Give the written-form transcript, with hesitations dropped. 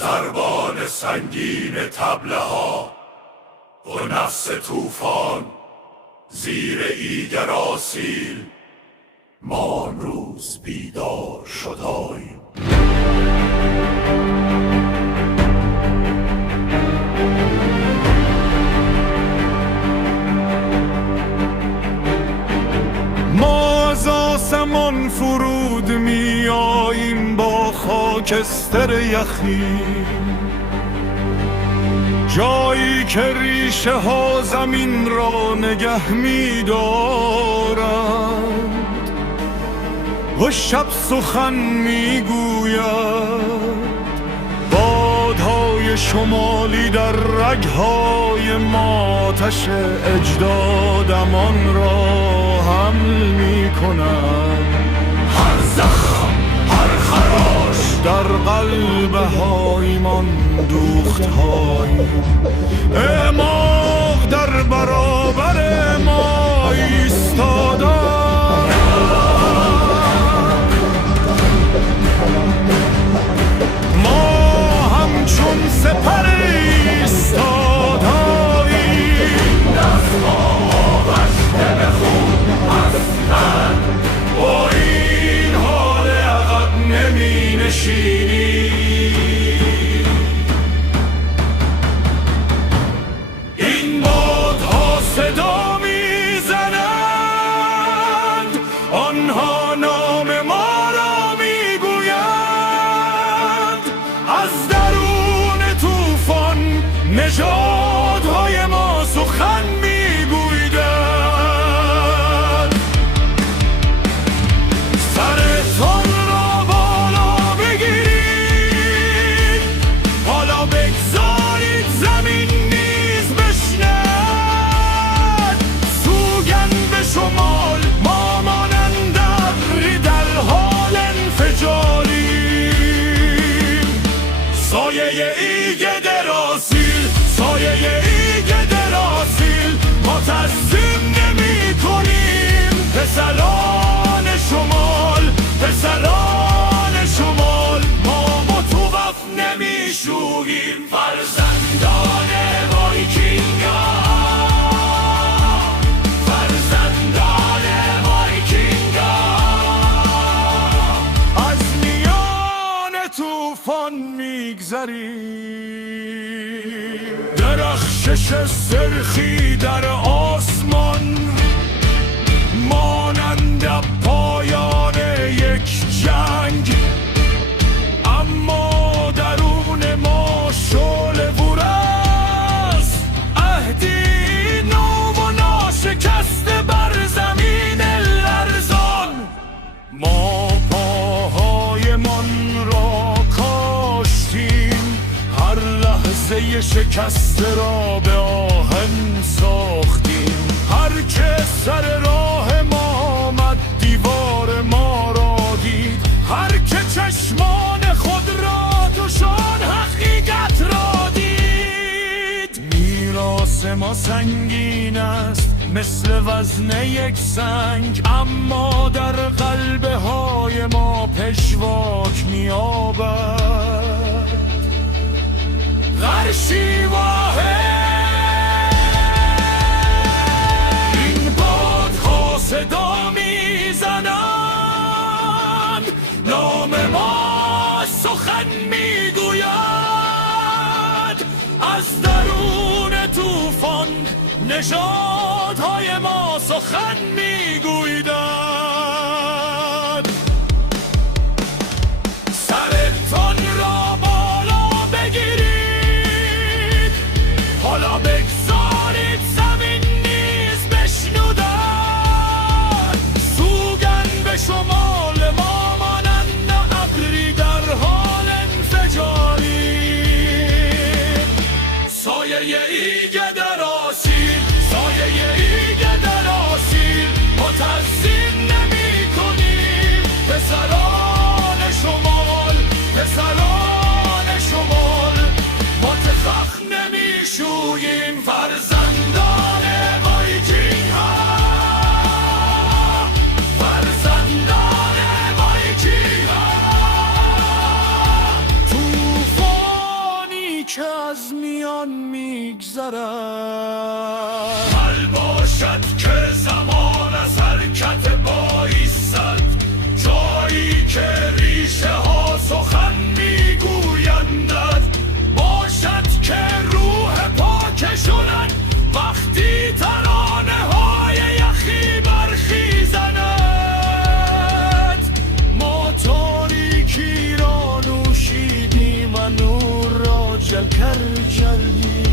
ضربان سنگین طبله ها و نفس طوفان زیر ایگر آسیل ما امروز بیدار شداییم. ما از آسمان فرود می آییم با خاکستر یخی، جایی که ریشه ها زمین را نگه می دارند و شب سخن می گوید. بادهای شمالی در رگهای ما آتش اجدادمان را حمل می کنند. هر زخم، هر خراش در قلب هایمان دوخت هاییم. اعماق در برابر ما ایستادند. ما همچون سپر ایستاداییم. دست‌ها آغشته به خون هستند، با این حال عقب نمی نشینیم. این بادها صدا می زنند، آنها نام ما را می گویند. از درون طوفان نژادهای ما سخن می گویند. سرتان را بالا بگیرید، حالا بگذارید زمین نیز بشنود. سوگند به شمال ما مانند ابری در حال انفجاریم. سایه ایگه دراسیل، سایه ایگه دراسیل، ما تسلیم نمی کنیم. پسران شمال، پسران شمال، ما متوقف نمی شوییم. فرزندان وایکینگا، فرزندان وایکینگا، از میان طوفان میگذریم. درخشش سرخی در آسمان مانند پایان یک جنگ، اما درون ما شعله ور است. عهدی نو و ناشکسته بر زمین لرزان. ما پاهایمان را کاشتیم، هر لحظه شکسته را به آهن ساختیم. هر که سر راه ما آمد دیوار ما را دید، هر که چشمان خود را دوشان حقیقت را دید. میراث ما سنگین است مثل وزن یک سنگ، اما در قلبه های ما پشواک می‌یابد. غرشی واحد، این بادها صدا میزنند، نام ما سخن میگوید. از درون طوفان نژادهای ما سخن میگویند. سرتان را بالا بگیرید، حالا بگذارید زمین نیز بشنودد. سوگند به شمال ما مانند ابری در حال انفجاریم. سایه ایگه در آسیل، سایه ایگه در آسیل، ما تسلیم نمی کنیم. پسران شمال، پسران شمال، ما تفخ نمی شوییم. فرزندان وایکینگ ها، فرزندان وایکینگ ها. طوفان برد. حل باشد که زمان از حرکت بایستد، جایی که ریشه ها سخن میگویندد. باشد که روح پاکشونن وقتی ترانه های یخی برخیزند. ما تاریکی را نوشیدیم و نور را جل کر جلی.